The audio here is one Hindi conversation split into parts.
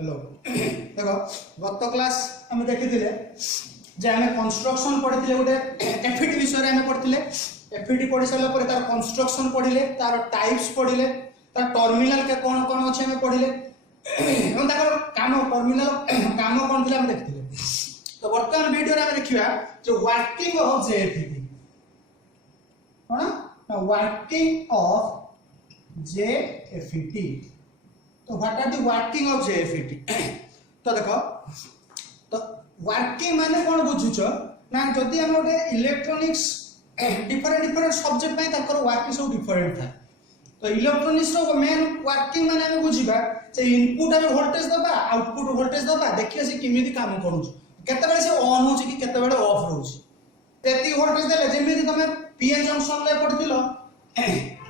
हेलो देखो गत क्लास हम देखी जे आम कंस्ट्रक्शन पढ़ी गोटे एफईटी विषय में पढ़ी एफईटी पढ़ी सारा तार कंस्ट्रक्शन पढ़ले तार टाइप्स पढ़ले तार टर्मिनाल के कौन कौन अच्छे आम पढ़ले काम टर्मिनाल काम कौन थी देखते। तो बर्तमान वीडियो में देखा जो वर्किंग ऑफ जेएफईटी कौन वर्किंग ऑफ जेएफईटी। तो what are the working of JFET. तो देखो तो वर्किंग माने कौन बुझुछ ना जदि हम गोटे इलेक्ट्रोनिक्स डिफरेंट डिफरेंट सब्जेक्ट में ताकर वर्किंग सब डिफरेंट था। तो इलेक्ट्रोनिक्स रो मेन वर्किंग माने हम बुझिबा जे इनपुट हम वोल्टेज दबा आउटपुट वोल्टेज दबा देखिए से किमिति काम करूछ केते बेले से ऑन होछ कि केते बेले ऑफ रहउछ तेती वोल्टेज देले जेमिति तमे पीएन जंक्शन ले पड़तिलो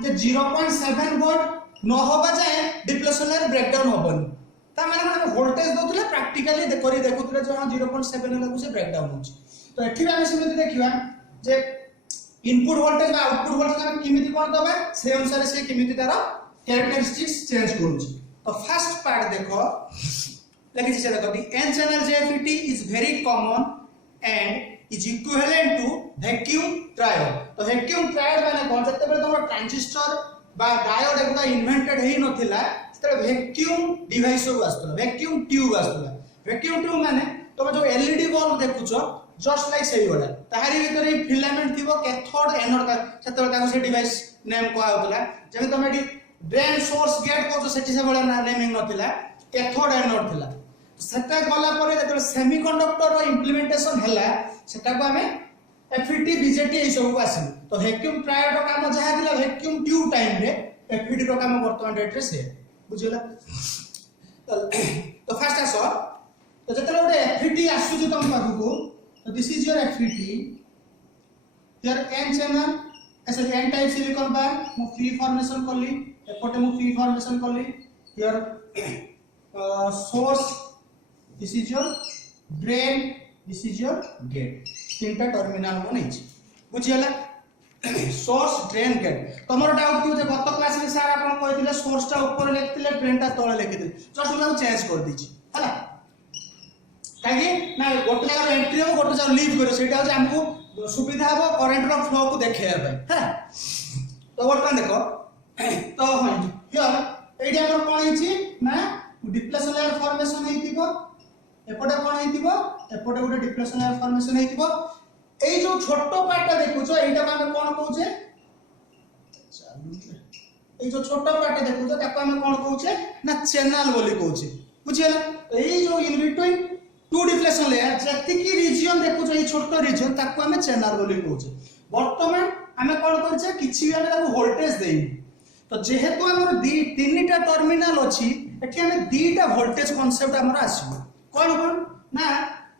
जे 0.7 वोल्ट न होबा जाए डिप्लेशन लेयर ब्रेकडाउन होबनी ता माने हम वोल्टेज दोतले प्रैक्टिकली देखुतले जे 0.7 लागु से ब्रेकडाउन होछ। तो एठी हम सेमिति देखिबा जे इनपुट वोल्टेज बा आउटपुट वोल्टेज हम किमिति कोन दबा से अनुसार से किमिति तार कैरेक्टरिस्टिक्स चेंज करूछ। तो फर्स्ट पार्ट देखो लगी से देखो the n channel JFET is very common and is equivalent to vacuum triode. तो वैक्यूम ट्रायोड माने कोन जते बेले तुम ट्रांजिस्टर बा डायोड एगुडा इन्वेंटेड हेई नथिला सेते वैक्यूम डिवाइस सब आस्तला वैक्यूम ट्यूब आस्तला। वैक्यूम ट्यूब माने तुम जो एलईडी बल्ब देखुछो जस्ट लाइक सेही वाला ताहारी भीतर ही फिलामेंट थिबो कैथोड एनोड का सेते बेले ताको से डिवाइस नेम को आउतला जेमे तुम एडी ड्रेन सोर्स गेट को सेठी से बड़ा नेमिंग नथिला कैथोड एनोड थिला सेटा गला परे जेते सेमीकंडक्टर रो इंप्लीमेंटेशन हला सेटा को हमें एफईटी बीजेटी ए सब आसी। तो वैक्यूम ट्रायोड रो काम जहा दिला वैक्यूम ट्यूब टाइम रे एफईटी रो काम वर्तमान डेट रे से बुझिला। तो फर्स्ट आसो तो जते गोटे एफईटी आसु जे तुम पाखु तो this is your FET your N channel ऐसे एन टाइप सिलिकॉन बार मु फ्री फॉर्मेशन करली एपटे मु फ्री फॉर्मेशन करली your source this is your drain this is your gate तीनटा टर्मिनल को नहीं बुझियला सोर्स ड्रेन गेट। तमरो डाउट कि जे गत क्लास में सर आपन कहिथिले सोर्स टा ऊपर लिखथिले ड्रेन टा तळे लिखिथिले जस्ट मैं चेंज कर दीची हला काहे ना गोटे जगह एंट्री हो गोटे जगह लीव करो सेटा जे हमको सुविधा हो करंट रो फ्लो को देखेया भाई है। तो वर्तमान देखो तो हियर एडी हमर कोन हिची ना डिप्लेशन लेयर फॉर्मेशन हेतिबो एपटे कोन हेतिबो एपटे गोटे डिप्लेशन लेयर फॉर्मेशन हेतिबो एई जो छोटो पार्ट देखुछो एटा हम कोन कहूचे एई जो छोटो पार्ट देखुछो ताको हम कोन कहूचे ना चैनल बोली कहूचे बुझियला। एई जो in between two depletion layer जति की रीजन देखुछो एई छोटो रीजन ताको हम चैनल बोली कहूचे। वर्तमान हम कोन करछे किछि भी हम ताको वोल्टेज देई तो जेहेतु हमर तीनटा टर्मिनल अछि एठी हम दीटा वोल्टेज कांसेप्ट हमर आसीबो कोन कोन ना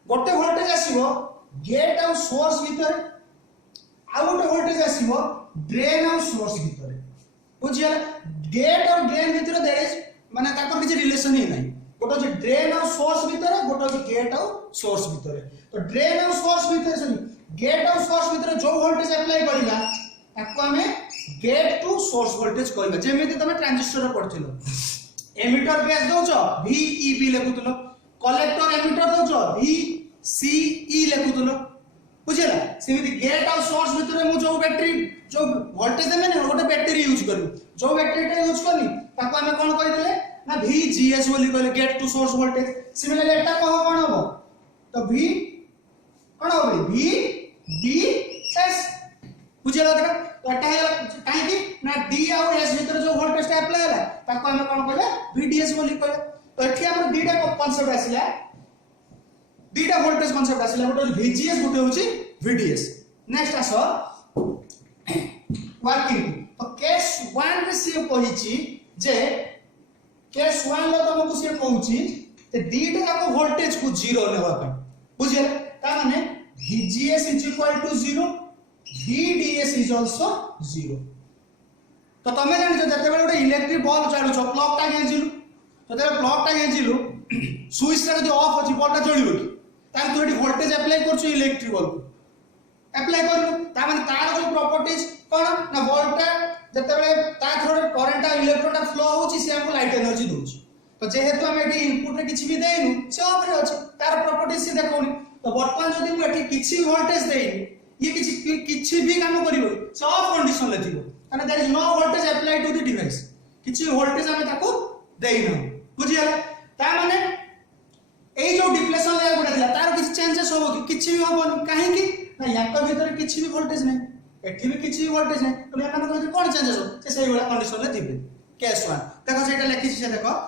गोटे वोल्टेज आसीबो गेट और सोर्स भीतर आ गोटे वोल्टेज आसीबो ड्रेन और सोर्स भीतर बुझिया। गेट और ड्रेन भीतर देयर इज माने ताकर किछि रिलेशन ही नाही गोटे जे ड्रेन और सोर्स भीतर गोटे जे गेट और सोर्स भीतर। तो ड्रेन और सोर्स भीतर सॉरी गेट और सोर्स भीतर जो वोल्टेज अप्लाई करिला ताको हमें गेट टू सोर्स वोल्टेज कहबा जेमिति तमे ट्रांजिस्टर रो पढथिलो एमिटर बेस दोचो VEB लेखुतलो कलेक्टर एमिटर दोचो VCE लेखुतलो बुझिला। सेमिति गेट और सोर्स भीतर मु जो बैटरी जो वोल्टेज देमे ने गोटे बैटरी यूज करबी जो बैटरी टा यूज करनी ताको हमें कोन कहि देले ना VGS बोली कहले gate to source voltage. Similarly एटा कोन होबो तो V कोन होबो VDS बुझिला। तो एटा काहे कि ना D और S भीतर जो वोल्टेज टा अप्लाई होला ताको हमें कोन कहले VDS बोली कहले। तो एठी हमर दीटा कांसेप्ट आसिला दीटा वोल्टेज कांसेप्ट आसिला गोटे VGS गोटे होची VDS। नेक्स्ट आसो वर्किंग। तो केस 1 रे से कहिची जे केस 1 लो तुमको से कहूची ते दीटा जाको वोल्टेज को 0 लेवा पे बुझिया ता माने VGS = 0 VDS is also 0। तो तमे जानि जते बेले गोटे इलेक्ट्रिक बल्ब चालू छ प्लग टा गेंजिलु तो ते प्लग टा गेंजिलु स्विच टा जो ऑफ अछि बल्ब टा जळिबो कि तार तो एटी वोल्टेज अप्लाई करछु इलेक्ट्रिक बल्ब अप्लाई करलु ता माने तार जो प्रॉपर्टीज कोन ना बल्ब टा जते बेले ता थ्रू करंट इलेक्ट्रॉन टा फ्लो होछि से हमको लाइट एनर्जी दोछि तो जेहेतु आम ये इनपुट रे किसी भी देनु से ऑफ रे अछि तार प्रॉपर्टी से देखौनी तो वर्तमान जदि मु एठी किछि वोल्टेज देइनी ये किछि भी काम करिवो से ऑफ कंडीशन ले थिबो माने there is no voltage applied to the device किछि वोल्टेज हम ताको देइनो बुझियला ता माने ए जो डिप्लेशन लेयर गुडा थिला तार किछि चेंजेस होबो कि किछि भी होबो काहे कि ना याक भीतर किछि भी वोल्टेज नै एठी भी किछि भी वोल्टेज नै तो याका मतलब कोन चेंजेस हो से सही वाला कंडीशन ले थिबे केस 1 देखो सेटा लिखि से देखो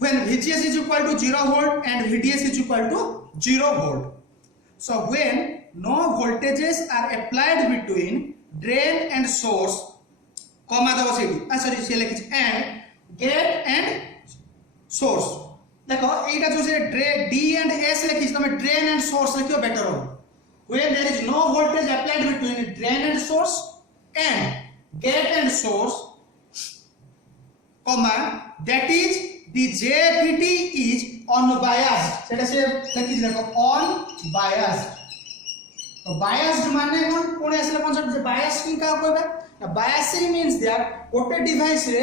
when VGS is equal to 0 volt and VDS is equal to 0 volt. So when no voltages are applied between drain and source, comma the CD, sorry, से लिखी and gate and source. देखो एटा जो से D and S लिखी तमे drain and source लिखियो बेटर हो. When there is no voltage applied between drain and source and gate and source, comma that is the JFET is unbiased सेटा से लिखि देखो unbiased तो biased माने कोन आसले कांसेप्ट biasing का कहबा biasing means that गोटे डिवाइस रे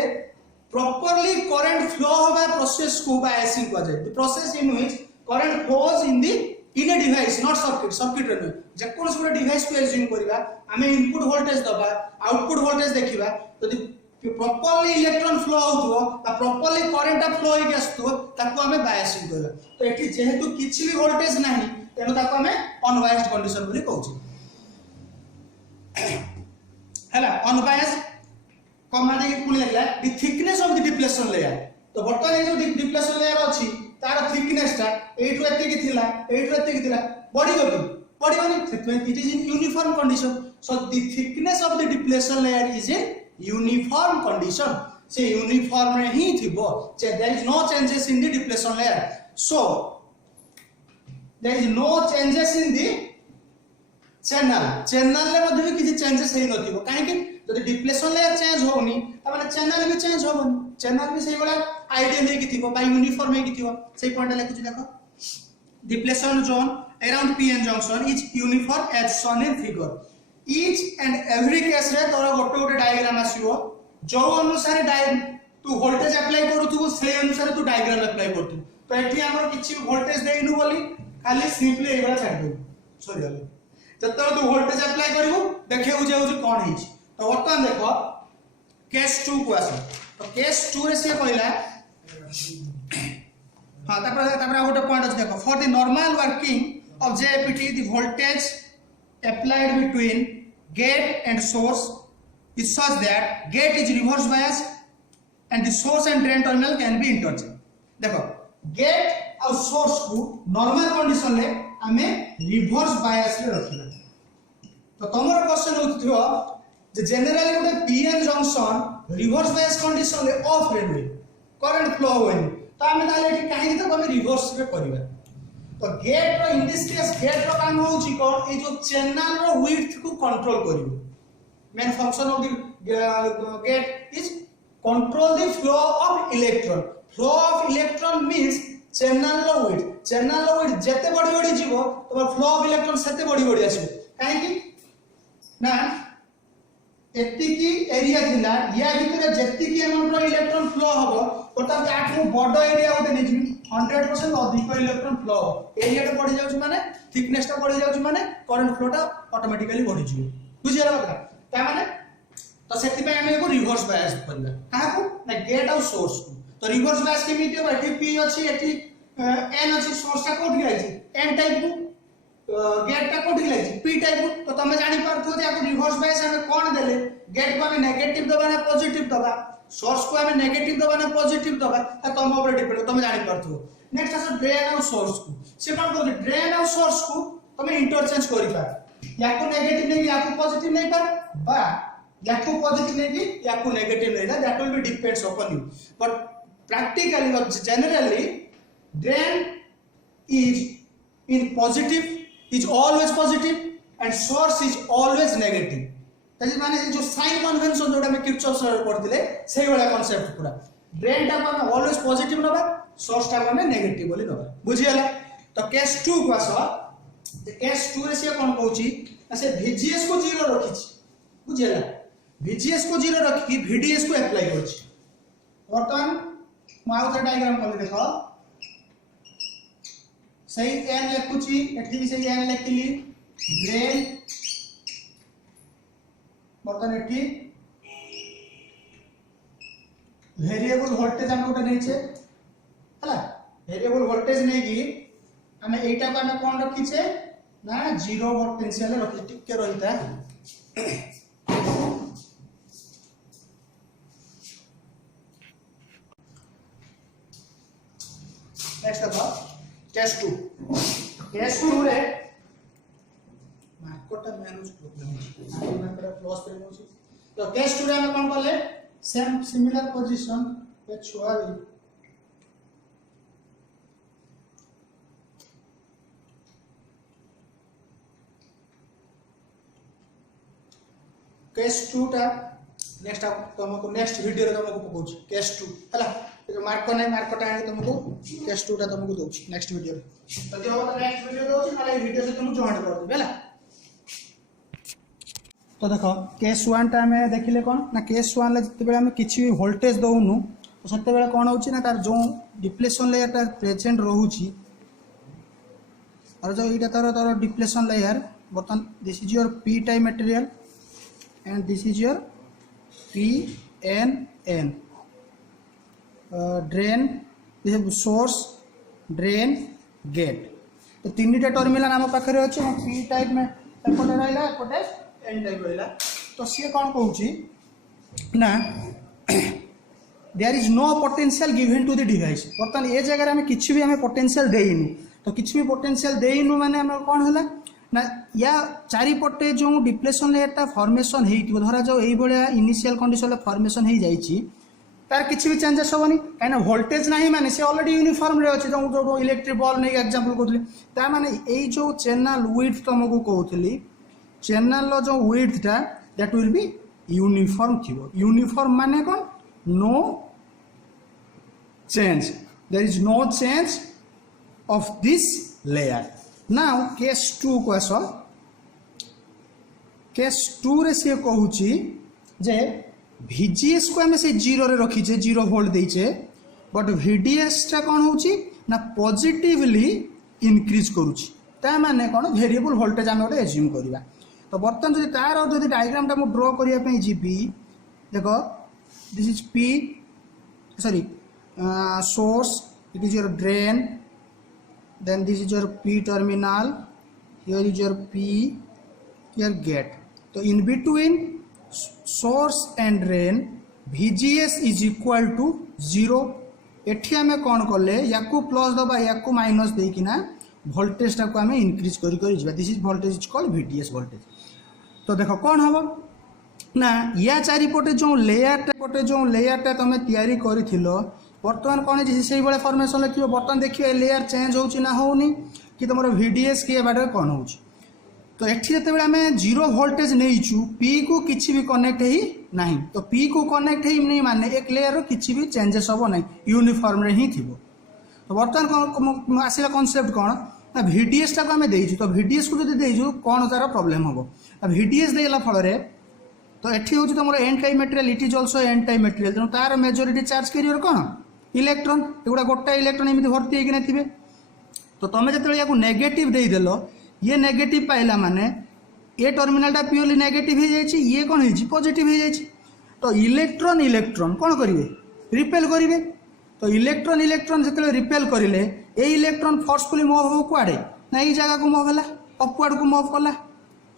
properly current flow होबा प्रोसेस को biasing कह जाय the process in which current flows in a device not circuit रे जे कोन से डिवाइस को एज्यूम करबा हमें इनपुट वोल्टेज दबा आउटपुट वोल्टेज देखिबा तो प्रॉपर्ली इलेक्ट्रॉन फ्लो होतो आ प्रॉपर्ली करंट फ्लो हो गसतो ताको हमें बायसिंग करबा तो एठी जेहेतु किछि भी वोल्टेज नाही तेनो ताको हमें अनबायस्ड कंडीशन बोली कहउछी हैला अनबायस्ड कमांड के पुनी लागला the thickness of the depletion layer तो वर्तमान ए जो डिप्लेशन लेयर अछि तार थिकनेस ता एठु एते की थिला body it is in uniform condition so the thickness of the depletion layer is in uniform condition से यूनिफॉर्म रे ही थिबो जे there is no changes in the depletion layer so there is no changes in the channel ले मध्ये भी किछि चेंजेस हेइ नथिबो काहे कि जदि डिप्लेशन लेयर चेंज होनी त माने चैनल भी चेंज होबनी चैनल भी सही वाला आइडियल हे कि थिबो बा यूनिफॉर्म हे कि थिबो सही पॉइंट ले कुछ देखो depletion zone around PN junction is uniform as shown in figure each and every case रे तोरा गोटे डायग्राम आसीबो जो अनुसार तू वोल्टेज अप्लाई करूथु से अनुसार तू डायग्राम अप्लाई करतु तो एठी हमर किछि वोल्टेज देइनु बोली खाली सिंपली ए वाला छाड़ दे सॉरी हले जतो तू वोल्टेज अप्लाई करिवो देखेउ जाउ कोन हिच तो वर्तमान देखो केस 2 को आसे तो केस 2 रे से कहला हां तापर गोटे पॉइंट अछि देखो for the normal working of JFET the voltage applied between gate and source is such that gate is reverse biased and the source and drain terminal can be interchanged. देखो gate और source को normal condition ले हमें reverse bias रे रखिला तो तमरो क्वेश्चन होथियो जे जनरली गोटे PN junction reverse bias condition lay off रे हुए करंट फ्लो होएनी तो हमें ताले एठी काहे तो हमें रिवर्स रे करबा तो गेट रो इन दिस केस गेट रो काम होउची कोन ए जो चैनल रो विड्थ को कंट्रोल करिवो main function of the gate is control the flow of electron means channel रो विड्थ जते बड़ी जीवो तो फ्लो ऑफ इलेक्ट्रॉन सेते बड़ी आसीबो काहे कि ना एतिकी एरिया थिला या भितर जेतिकी अमाउंट रो इलेक्ट्रॉन फ्लो हबो टोटल काठू बड़ एरिया होते नै 100% अधिक इलेक्ट्रॉन फ्लो एरिया टा बढ़ी जाउछ माने थिकनेस टा बढ़ी जाउछ माने करंट फ्लो टा ऑटोमेटिकली बढ़ी जिवो बुझियला बात ता माने तो सेति पे हमें को रिवर्स बायस करला काहा को ना गेट और सोर्स को तो रिवर्स बायस के मीडियम एठी पी अछि एठी एन अछि सोर्स टा कोठी लाइछि एन टाइप को गेट टा कोठी लाइछि पी टाइप को तो तमे जानि परथो जे आको रिवर्स बायस हमें कोन देले गेट को हमें नेगेटिव दबा ना पॉजिटिव दबा सोर्स को हमें नेगेटिव दबा ना पॉजिटिव दबा ता तम ऊपर डिपेंड तमे जानि परथो नेक्स्ट आसे ड्रेन और सोर्स को से कोन बोले ड्रेन और सोर्स को तमे इंटरचेंज करि पार याको नेगेटिव नहीं याको पॉजिटिव नहीं पार बा याको पॉजिटिव नहीं कि याको नेगेटिव नहीं that will be depends upon you but practically और generally drain is in positive is always positive and source is always negative तजी माने जो साइन कन्वेंशन जोटा में किरचॉफ से पढ़थिले सेही वाला कांसेप्ट पूरा ड्रेन टा को हम ऑलवेज पॉजिटिव नबा सोर्स टा को हम नेगेटिव बोली नबा बुझियला तो केस 2 को आसो जे केस 2 रे से कोन कहूची से VGS को 0 रखिछि बुझियला VGS को 0 रखि VDS को अप्लाई करछि वर्तमान मुझे डायग्राम कल देख सही एन लिखुची एठी भी सही एन लिखली ड्रेन बर्तन एठी वेरिएबल वोल्टेज हम गोटे नहींचे हला वेरिएबल वोल्टेज नहीं की हमें एटा को हमें कौन रखीचे ना जीरो पोटेंशियल रखी टिके रहिता नेक्स्ट देखो केस 2 रे मार्कोटा मैनुज प्रॉब्लम है मार्कोटा प्लस पे होची तो केस 2 रे हम कोन करले सेम सिमिलर पोजीशन पे छुआ भी केस 2 टा नेक्स्ट तुमको नेक्स्ट वीडियो रे तुमको पकोछ केस 2 हला जो मार्को नहीं मार्को टा तुमको केस 2 टा तुमको दोछ नेक्स्ट वीडियो रे जदी हो तो नेक्स्ट वीडियो दोछ माले वीडियो से तुम जॉइन कर दे हला तो देखो केस 1 टा में देखिले कोन ना केस 1 ले जते बेले हम किछि भी वोल्टेज दोउनु तो सते बेले कोन होची ना तार जो डिप्लेशन लेयर टा प्रेजेंट रहूची और जो इटा तार डिप्लेशन लेयर बर्तन this is your P type material and this is your PNN drain this is source drain gate तो तीन टा टर्मिनल हम पाखरे अछि P टाइप में एपटे रहला एपटे N टाइप रहला तो से कोन कहूची ना there is no potential given to the device बर्तन ए जगह रे हम किछि भी हम पोटेंशियल देइनु तो किछि भी पोटेंशियल देइनु माने हम कोन होला ना या चारिपटे जो डिप्लेशन लेयर फॉर्मेशन हो धरा जाओ ये इनिशियल कंडीशन फॉर्मेशन हो जाइए तार किसी भी चेंजेस हेनी कहीं वोल्टेज ना माने से ऑलरेडी यूनिफॉर्म रे अच्छे जो इलेक्ट्रिक बल्ब नहीं एग्जांपल कहते तार माने यही जो चैनल विड्थ तुमको कहती चैनल जो विड्थटा दैट विल बी यूनिफॉर्म थी यूनिफॉर्म माने कौन no change there is no change of this layer now case 2 को आस केस 2 रे से कहूची जे VGS को हमें से 0 रे रखीचे 0 वोल्ट देइचे बट VDS टा कोन होची ना पॉजिटिवली इंक्रीज करूची ता माने कोन वेरिएबल वोल्टेज हम ओटे एज्यूम करबा तो बर्तन जदि तार जदि डायग्राम टा मु ड्रा करिया पे जीबी देखो this is P sorry source it is your drain then this is your P terminal here is your P here gate so in between source and drain VGS is equal to 0 एठी हमें कौन कले याकू प्लस दबा याकू माइनस देकिना वोल्टेज टा को हमें इंक्रीज करी करी जिबा this is voltage is called VDS voltage तो देखो कौन हबो ना या चारि पटे जो लेयर टा तमे तयारी करिथिलो बर्तमान कौन से फॉर्मेशन लिखो बर्तमान देखिए लेयर चेंज होची ना होनी कि तुम VDS के बारे कौन हो तो एठी जते बेले हमें 0 वोल्टेज नहींचु P को किछि भी कनेक्ट ही नहीं तो P को कनेक्ट ही नहीं माने एक लेयर रो किछि भी चेंजेस होबो नहीं यूनिफॉर्म रे ही थिबो तो बर्तमान आसिला कांसेप्ट कौन ना VDS टा को हमें देइछु तो VDS को जदि देइछु कौन तार प्रॉब्लम होबो VDS देला फल रे तो एठी होची तुमरो n type material it is also n type material तेणु तार मेजॉरिटी चार्ज कैरियर कौन इलेक्ट्रॉन एगुड़ा गोटा इलेक्ट्रॉन एमती भर्ती होगी थे तो तुम जो या नेगेटिव देदेल ये नेगेटिव पाइला माने ये टर्मिनालटा प्योरली नेगेटिव हो जाए ये कौन हो पॉजिटिव हो जाए तो इलेक्ट्रॉन इलेक्ट्रॉन कौन करेंगे रिपेल करेंगे तो इलेक्ट्रॉन जो रिपेल करेंगे ये इलेक्ट्रॉन फोर्सफुली मूव हो कुआड़े ना ये जगह को मूव है अपवर्ड को मूव कला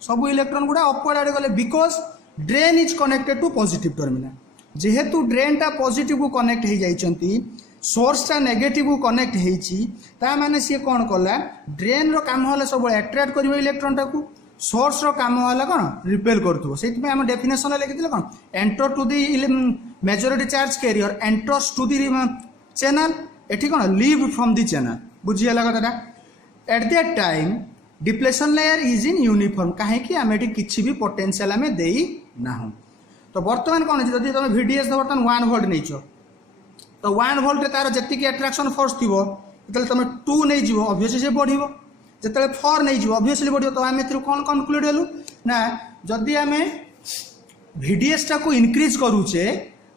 सब इलेक्ट्रॉन गुड़ा अपवर्ड आड़े गले because drain is connected to positive terminal जेहेतु ड्रेन टा पॉजिटिव को कनेक्ट हो जाइछंती सोर्स टा नेगेटिव को कनेक्ट होईची ता माने से कौन कला ड्रेन रो काम होला सब अट्रैक्ट करिवो इलेक्ट्रॉन टा को सोर्स रो काम होला कौन रिपेल करथबो सेति पे हम डेफिनेशन लिखिथिले कौन enter to the majority charge carrier enters to the channel एठी कौन लीव फ्रॉम द चैनल बुझियला कथाटा at that time depletion layer is in uniform काहे कि हम एठी किछि भी पोटेंशियल हमें देई ना हो तो बर्तमान कौन जब तुम VDS बर्तमान 1 वोल्ट नहीं तो 1 वोल्ट तार जी अट्राक्शन फोर्स थी जो तुम 2 नहीं जीव ऑब्वियसली से बढ़ जो 4 नहीं जीव ऑब्वियसली बढ़ तो आम कौन कनक्लूड हेलु ना जदि आम VDS टा को इनक्रीज करूचे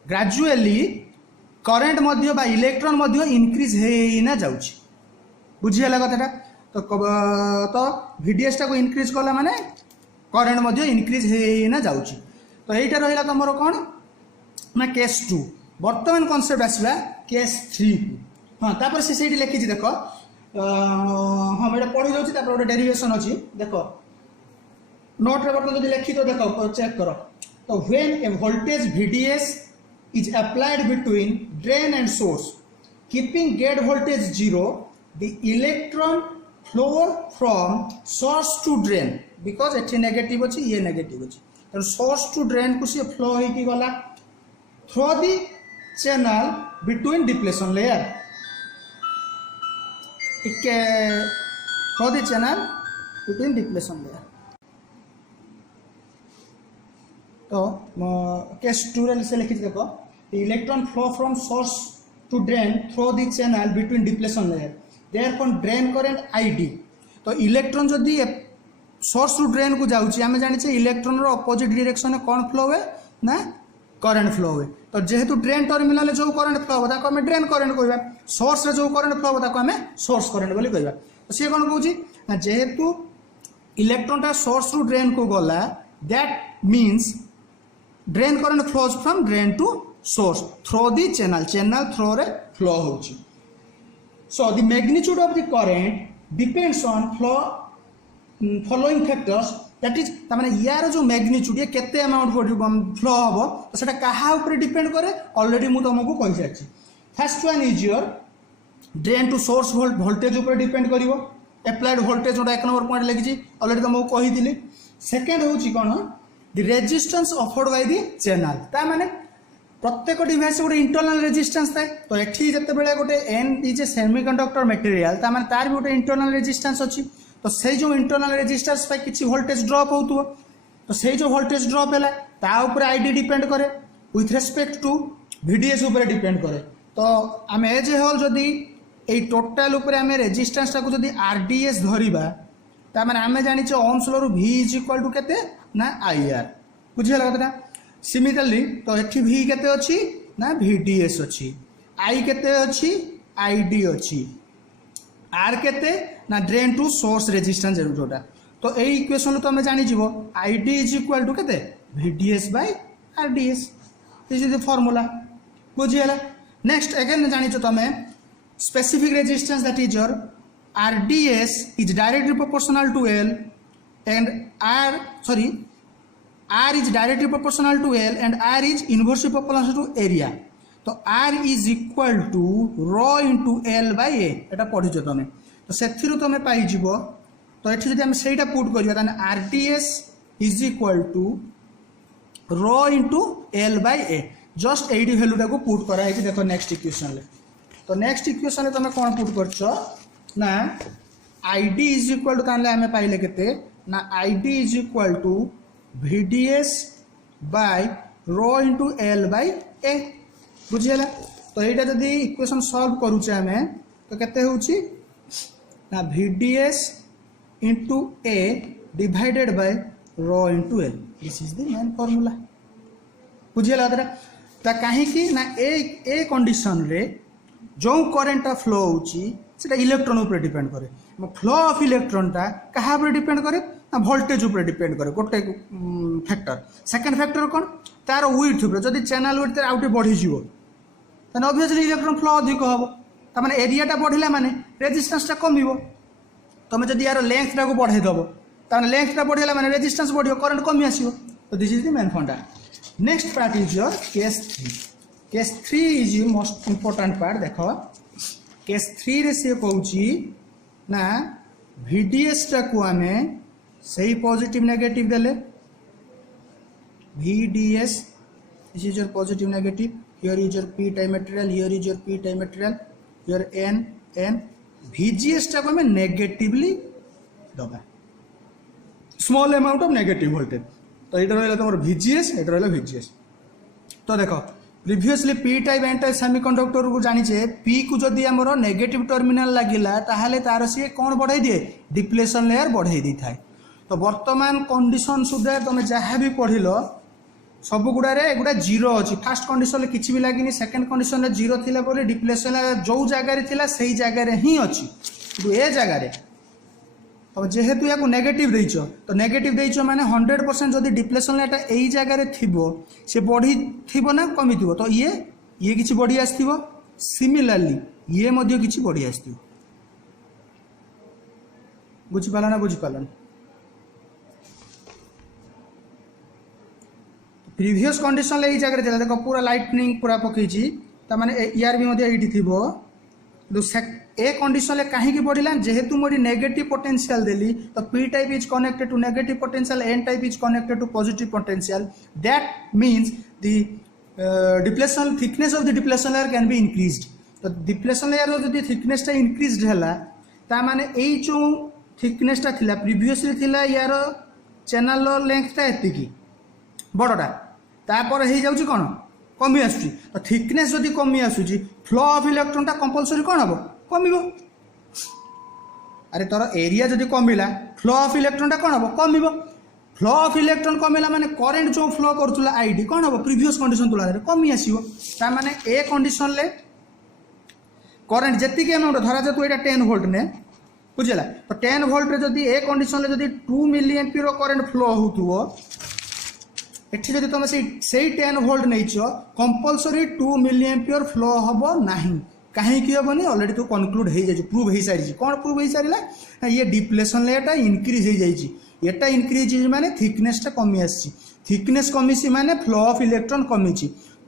ग्रेजुअली करेन्ट मध्य बा इलेक्ट्रॉन मध्य इंक्रीज हेना जाउछि बुझिगला कथाटा तो VDS टाको इंक्रीज कला माने करेन्ट मध्य इंक्रीज हेना जाउछि तो एटा रहिला तमरो कोन ना केस 2 वर्तमान कॉन्सेप्ट आसला केस 3 हां तापर से सेठी लिखि देखो हां मेडा पढि जाउछि तापर ओटे डेरिवेशन अछि देखो नोट रे बर्तन जदि लिखि तो देखो चेक करो तो when A voltage VDS is applied between drain and source keeping gate voltage 0 the electron flow from source to drain because एठी नेगेटिव अछि ये नेगेटिव अछि तो source to drain को से फ्लो होई की गला through the channel between depletion layer ठीक through the channel between depletion layer तो केस 2 रे से लिखि देखो electron flow from source to drain through the channel between depletion layer therefore drain current ID तो इलेक्ट्रॉन जदी सोर्स टू ड्रेन को जाउची हमें जानि छे इलेक्ट्रॉन रो अपोजिट डायरेक्शन में कोन फ्लो हुए ना करंट फ्लो हुए तो जेहेतु ड्रेन टर्मिनल जो करंट फ्लो होता को हमें ड्रेन करंट कहबा सोर्स रे जो करंट फ्लो होता को हमें सोर्स करंट बोली कहबा तो से कोन कहूची ना जेहेतु इलेक्ट्रॉन टा सोर्स टू ड्रेन को गला that means drain current flows from drain to source through the channel through रे flow होची so the magnitude of the current depends on following factors that is तमाने यार जो magnitude ये केते amount flow हबो तो सेटा काहा ऊपर डिपेंड करे ऑलरेडी मु तुमको कहि साची first one is your drain to source voltage ऊपर डिपेंड करिवो applied voltage जोटा 1 नंबर पॉइंट लिखि छी ऑलरेडी तुमको कहि दिली सेकंड होची कोन the resistance offered by the channel ता माने प्रत्येक डिवाइस गोटे इंटरनल रेजिस्टेंस थाए तो एठी जते बेले गोटे n is a semiconductor material ता माने तार भी गोटे इंटरनल रेजिस्टेंस अछि तो सेई जो इंटरनल रेजिस्टेंस पे किछि वोल्टेज ड्रॉप होतुओ तो सेई जो वोल्टेज ड्रॉप हैला ता ऊपर आईडी डिपेंड करे विथ रिस्पेक्ट टू VDS ऊपर डिपेंड करे तो आमे एज ए होल जदी ए टोटल ऊपर आमे रेजिस्टेंस ता को जदी RDS धरिबा ता माने आमे जानि छ ओम्स लॉ रु V = केते ना IR बुझिला कतटा सिमिलरली तो एठी V केते अछि ना VDS अछि I केते अछि ID अछि R केते ना ड्रेन टू सोर्स रेजिस्टेंस जोटा तो ए इक्वेशन तो हमें जानि जिवो ID = केते VDS by RDS this is the formula बुझिला नेक्स्ट अगेन जानि छ तमे specific resistance that is your RDS is directly proportional to L and R is directly proportional to L and R is inversely proportional to area तो R is equal to rho into L by A एटा पढि छ तमे तो सेथिरु तमे पाइ जिवो तो एठी जदि हम सेटा पुट करियो ताने RDS is equal to rho into L by A just एडी वैल्यू टाको पुट करा है कि देखो नेक्स्ट इक्वेशन ले तो नेक्स्ट इक्वेशन ले तमे कोन पुट करछो ना ID is equal to ताने हमें पाइले केते ना ID is equal to VDS by rho into L by A बुझियला तो एटा जदी इक्वेशन सॉल्व करू छे हमें तो केते होउची ना VDS into A divided by rho into L this is the main formula बुझियला ता काहे कि ना ए कंडीशन रे जो करंट फ्लो होउची सेटा इलेक्ट्रॉन ऊपर डिपेंड करे फ्लो ऑफ इलेक्ट्रॉन टा कहा ऊपर डिपेंड करे ना वोल्टेज ऊपर डिपेंड करे गोटे फैक्टर सेकंड फैक्टर कोन तार विड्थ ऊपर जदी चैनल विड्थ आउटे बढ़ी जिवो तने ऑब्वियसली इलेक्ट्रॉन फ्लो अधिक होबो त माने एरिया टा बढ़िला माने रेजिस्टेंस टा कमिवो तमे जदी यार लेंथ टा को बढ़ाई दबो त माने लेंथ टा बढ़िला माने रेजिस्टेंस बढ़ियो करंट कमी आसीबो तो दिस इज द मेन फंडा next part is your case 3 is most important part देखो केस 3 रे से कहूची ना VDS टा को हमें सही पॉजिटिव नेगेटिव देले VDS this is your positive negative here is your p type material here is your p type material here n VGS टा को हमें नेगेटिवली दबा small amount of negative voltage तो इधर रहला तमर VGS इधर रहला VGS तो देखो previously P type N type semiconductor को जानी छे पी को जदी हमरो नेगेटिव टर्मिनल लागिला ताहाले तार से कोन बढ़ाई दिए डिप्लेशन लेयर बढ़ाई दी थाए तो वर्तमान कंडीशन सुधा तुम जहाँ भी पढ़िल सब गुड़ारे एगुड़ा जीरो अच्छी फास्ट कंडीशन किसी भी लगे सेकेंड कंडीशन जीरो थिला बोली डिप्लेशन जो जगार थिला सही जगार ही अच्छी कि ए जगार तो जेहेतु या नेगेटिव देच तो नेगेटिव देच माने 100% जदि डिप्लेशन एटा यही जगार थिबो से बढ़ी थिबो ना कमी थिबो तो ये किछि बढ़ी आस्थिबो सिमिलरली ये मध्य किछि बढ़ी आस्थिबो बुझी पाला ना बुझी पाला प्रीवियस कंडीशन ले जगह थिला देखो पूरा लाइटनिंग पूरा पकईची ता माने यार भी मध्य एठी थिबो ए कंडीशन ले काहे की बढ़िला जेहेतु मोरी नेगेटिव पोटेंशियल देली तो P type is connected to negative potential N type is connected to positive potential that means the depletion thickness of the depletion layer can be increased तो डिप्लेशन लेयर रो जदी थिकनेस ता इंक्रीज्ड हला ता माने एई जो थिकनेस ता थिला प्रीवियसली थिला यार चैनल लेंथ ता एति की बड़टा तापर हो जाउची कोन कमी आसुची तो थिकनेस जदी कमी आसुची फ्लो ऑफ इलेक्ट्रॉन ता कंपलसरी कोन हबो कमिबो अरे तोर एरिया जदी कमिला फ्लो ऑफ इलेक्ट्रॉन ता कोन हबो कमिबो फ्लो ऑफ इलेक्ट्रॉन कमिला माने करंट जो फ्लो करथुला आईडी कोन हबो प्रीवियस कंडीशन तुला रे कमी आसीबो ता माने ए कंडीशन ले करंट जति के अमाउंट धरा जे तू एटा 10 वोल्ट ने बुझला तो 10 वोल्ट रे जदी ए कंडीशन ले जदी 2 मिली एम्पियर करंट फ्लो होतुवो एठी जदी तुम से 10 वोल्ट नहींच कंपलसरी 2 मिली एम्पियर फ्लो हबो नाही कहीं की हेबनी ऑलरेडी तो कनक्लूड हो जाए प्रूव हो सारी कौन प्रूव हो सारा ये डिप्लेशन लेटा इंक्रीज हो जाए एटा इंक्रीज माने थिकनेस टा कमी आसी थिकनेस कमी माने फ्लो ऑफ इलेक्ट्रॉन कमी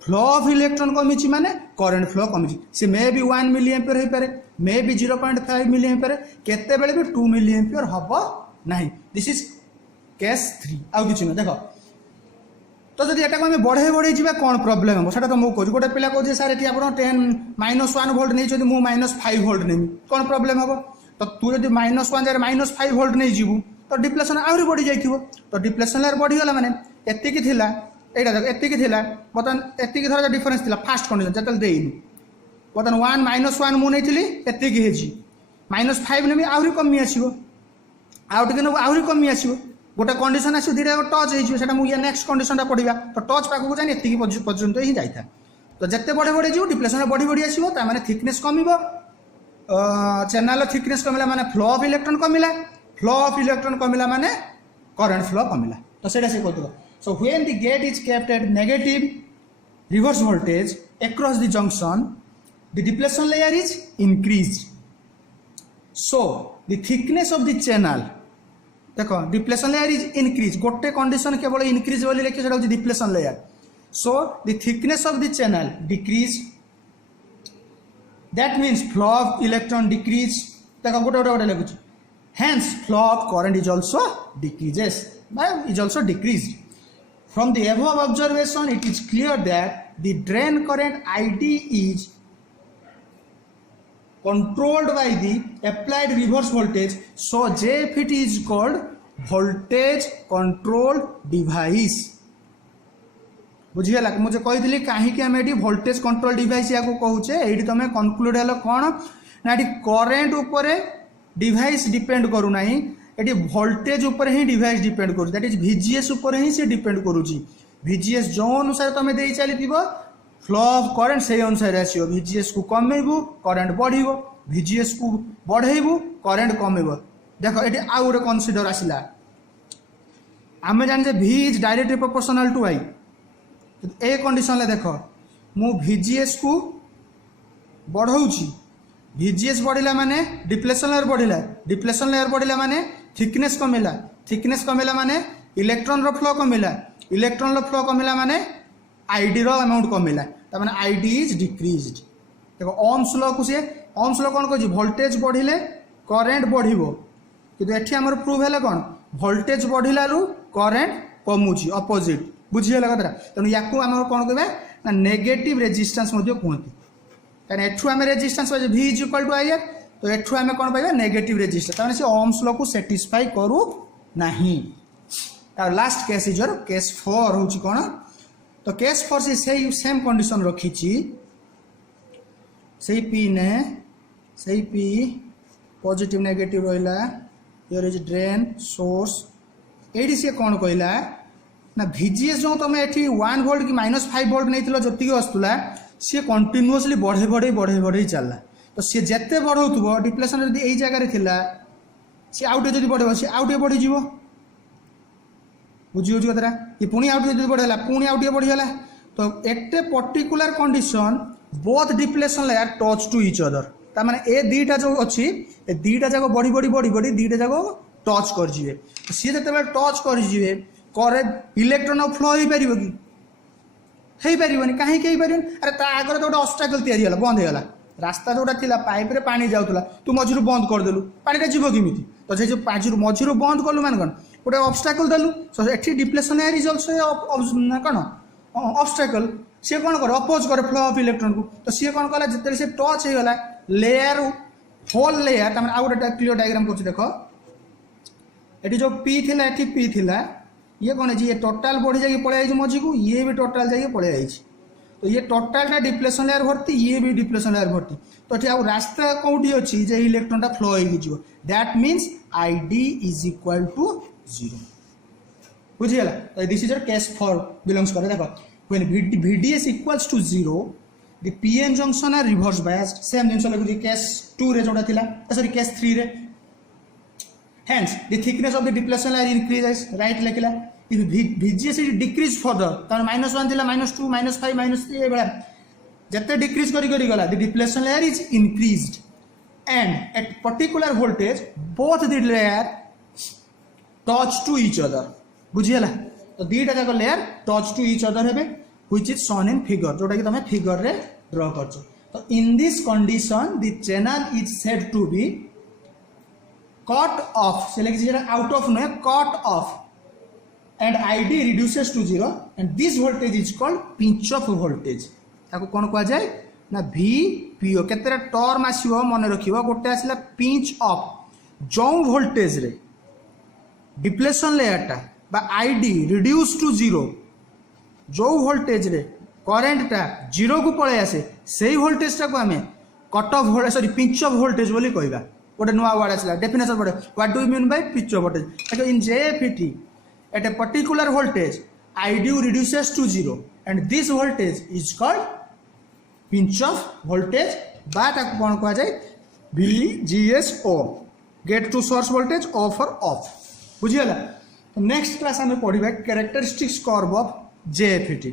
फ्लो ऑफ इलेक्ट्रॉन कमी माने करंट फ्लो कमी से मे बी 1 मिली एम्पियर हो पारे मे बी 0.5 मिली एम्पियर केते बेले भी 2 मिली एम्पियर हबो नाही दिस इज केस 3 आउ किछ न देखो तो जब एटा आम बढ़े बढ़े जा कौन प्रोब्लेम हम तो मुझे कह गोटे पिला कहे सार ये आप 10 -1 वोल्ट नहीं मुझे -5 वोल्ट नहीं कौन प्रोब्लेम हम तो तू जब -1 जगह -5 वोल्ट नहीं जीवु तो डिप्लेशन आहरी बढ़ी जाइए तो डिप्लेशन लेयर बढ़ीगला माने एतिकी थिला एटा देख एतिकी थिला बर्तमान एतिकी धर डिफरेंस थिला फास्ट कंडीशन जतल देइनु बर्तमान 1 -1 मु नहीं एतिकी हेजी -5 नेमी आहरी कमी आसीबो आउ टिके न आहरी कमी आसीबो गोटे कंडीशन आस धीरे टच होता मुझे नेक्स्ट कंडीशन पढ़ा तो टच पाखक जाए एति पर्यंत ही जाता तो जिते बढ़े बढ़े जीव डिप्लेशन बढ़ी बढ़ी आसो मैंने थिकनेस कम चैनल थिकनेस कमिला माने फ्लो ऑफ इलेक्ट्रॉन कमिला फ्लो ऑफ इलेक्ट्रॉन कमिला माने करंट फ्लो कमिला तो सेटा से कहतो so when the gate is kept at negative reverse voltage across the junction the depletion layer is increased so the thickness of the channel देखो डिप्लेशन लेयर इज इंक्रीज गोटे कंडीशन केवल इंक्रीज बोली लिखे सेटा depletion layer so the thickness of the channel decrease that means flow of electron decrease देखो गोटे गोटे गोटे लिखुच hence flow of current is also decreases is also decreased from the above observation it is clear that the drain current id is controlled by the applied reverse voltage so JFET is called voltage control device बुझीगला मुझे कही कहीं आम ये वोल्टेज कंट्रोल डिवाइस या कहूचे ये तुम कनक्लूड हेल कौन ना ये करेन्ट उपरे डिवाइस डिपेंड करूना ये वोल्टेज उपर ही डिवाइस डिपेंड करूँ दैट इज VGS उपर ही से डिपेंड करूँ VGS जो अनुसार तुम दे चली फ्लो ऑफ करंट से अनुसार आसो VGS को कमेबू करंट बढ़ो VGS को बढ़ेबू करंट कमेब देख ये आउ गोटे कनसीडर आसला आम जाने V is directly proportional to I a condition देख मु VGS को बढ़ाऊँगी VGS बढ़िला माने डिप्लेशन लेयर बढ़िला माने थिकनेस कमिला माने इलेक्ट्रॉन रो फ्लो कमिला माने आईडी रो अमाउंट कमिला माने आईडी इज डिक्रीज्ड देखो ओम्स लॉ को से ओम्स लॉ कोन कहजी वोल्टेज बढ़िले करंट बढ़िबो किंतु एठी हमर प्रूव हैला कोन वोल्टेज बढ़िला रु करंट कमुची अपोजिट बुझियला कतरा तनु याकू हमर कोन कहबे ना नेगेटिव रेजिस्टेंस मध्ये कहंती कारण एठू आम resistance V is equal to IR तो एठू आम कौन पाइबा नेगेटिव रेजिस्टेंस माने से ओम्स लॉ को सैटिस्फाई करू नाही last case is your case 4 होची कोन तो केस 4 से सेम कंडीशन रखीची सही P ने सही P पॉजिटिव नेगेटिव रहिला हियर इज ड्रेन सोर्स एडी से कौन कहला ना VGS जो तुम ये 1 वोल्ट कि -5 वोल्ट नहीं जी आसूला सी कंटिन्यूअसली बढ़े बढ़े बढ़े बढ़े चलला तो सी जिते बढ़ाऊ डिप्लेसन जब यही जगार थिला सी आउटे जब बढ़े सी आउटे बढ़ीज बुझी हो कथा ये पुणी आउटे जब बढ़ेगा पुणी आउटे बढ़ीगला तो at a particular condition both depletion layer touch to each other तार ए दीटा जो अच्छी ए दीटा जाक बढ़ी बढ़ी बढ़ी बढ़ी दीटा जाक टच कर सी जो टच करे करे इलेक्ट्रॉन फ्लो हो पार कि पारनि कहीं अरे ता आगे तो गोटे ऑब्स्टेकल तैयारी होला बंद होगा रास्ता जोटा थिला पाइप रे पानी जाऊला तू मझिरू बंद करदेलु पानी जीव किमिति तो से मझिरू बंद कलु मान कौन गोटे ऑब्स्टेकल देलु सो एठी डिप्लेशन एयर इज आल्सो कौन ऑब्स्टेकल सी कौन करे अपोज करे फ्लो ऑफ इलेक्ट्रॉन को तो सी कौन कला जिते से टच हो गला लेयर होल लेयर तमें आउ गोटे क्लियर डायग्राम कर देखो ये जो पी थिला एठी पी थिला ये कौन है ये टोटाल बढ़ी जाके पड़े मझी को ये भी टोटाल जाके पड़े तो ये टोटालटा डिप्लेशन लेयर भर्ती ये भी डिप्लेशन लेयर भर्ती तो ये आउ रास्ता कौटी अच्छी जे इलेक्ट्रॉनटा फ्लो हो that means ID is equal to 0 बुझीगला तो this is your case for belongs करे देखो when VDS equals to 0 the PN junction are reverse biased same जिनस लिखुची केस 2 रे जोटा थिला सॉरी केस 3 रे hence the thickness of the depletion layer increases right लिखला if VGS is decrease further तार -1 थिला -2 -5 -3 ए बड़ा जते डिक्रीज करी गला the depletion layer is increased and at particular voltage both the layer touch to each other बुझियला तो दीटा जाक layer touch to each other हेबे which is shown in figure जोटा कि तमे फिगर रे ड्रा करछो तो in this condition the channel is said to be cut off से लिखि जे out of no cut off and ID reduces to 0 and this voltage is called pinch off voltage ताको कोन कह जाय ना VPO केतेरा टर्म आसीबो मन रखिबो गोटे आसीला पिंच ऑफ जो वोल्टेज रे डिप्लेशन लेयरटा बा ID रिड्यूस टू 0 जो वोल्टेज रे करंट टा 0 को पळे आसे सेही वोल्टेज टा को हमें cut off voltage sorry pinch of voltage बोली कहबा गोटे नुआ वर्ड आसला डेफिनेशन पड़े what do you mean by pinch of voltage in JFET at a particular voltage ID reduces to 0 and this voltage is called pinch off voltage बा ताको कोन कह जाय VGSO get to source voltage O for off बुझियला तो नेक्स्ट क्लास हमें पढ़िबा कैरेक्टरिस्टिक्स कर्व ऑफ JFET